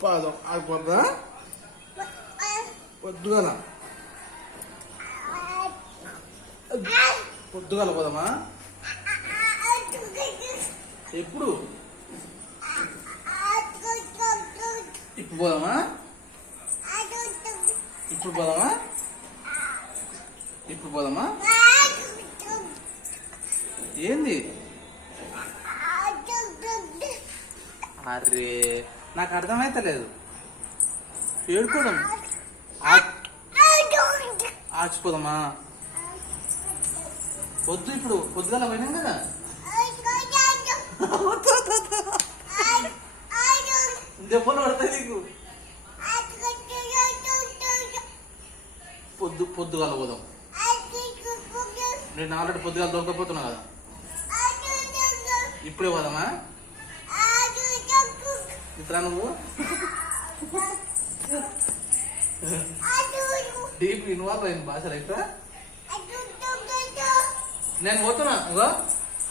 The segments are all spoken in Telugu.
పాదం ఆగిపోద్దా పొద్దుగాల పొద్దుగాల పోదామా ఎప్పుడు ఇప్పుడు పోదామా ఇప్పుడు పోదామా ఇప్పుడు పోదామా ఏంది అరే నాకు అర్థమైతలేదు ఏడుకోదాం ఆచిపోదామా వద్దు ఇప్పుడు పొద్దుగాల పోయినాం కదా దెబ్బలు పడతాయి నీకు పొద్దుగాల పోదాం నేను ఆల్రెడీ పొద్దుగాల దొరకపోతున్నా కదా ఇప్పుడే పోదామా ఇట్లా నువ్వు డీప్ ఇన్వాల్వ్ అయింది భాషలు అయితే నేను పోతున్నా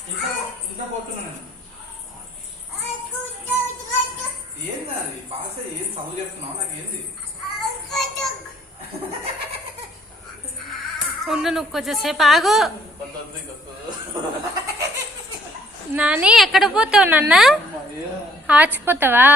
ఇంకా పోతున్నా నేను ఏంది అది భాష ఏం చదువు చెప్తున్నావు నాకు ఏంది ఉండు నువ్వు కొంచెంసేపు ఆగు నాని ఎక్కడ పోతావు నాన్న ఆచిపోతావా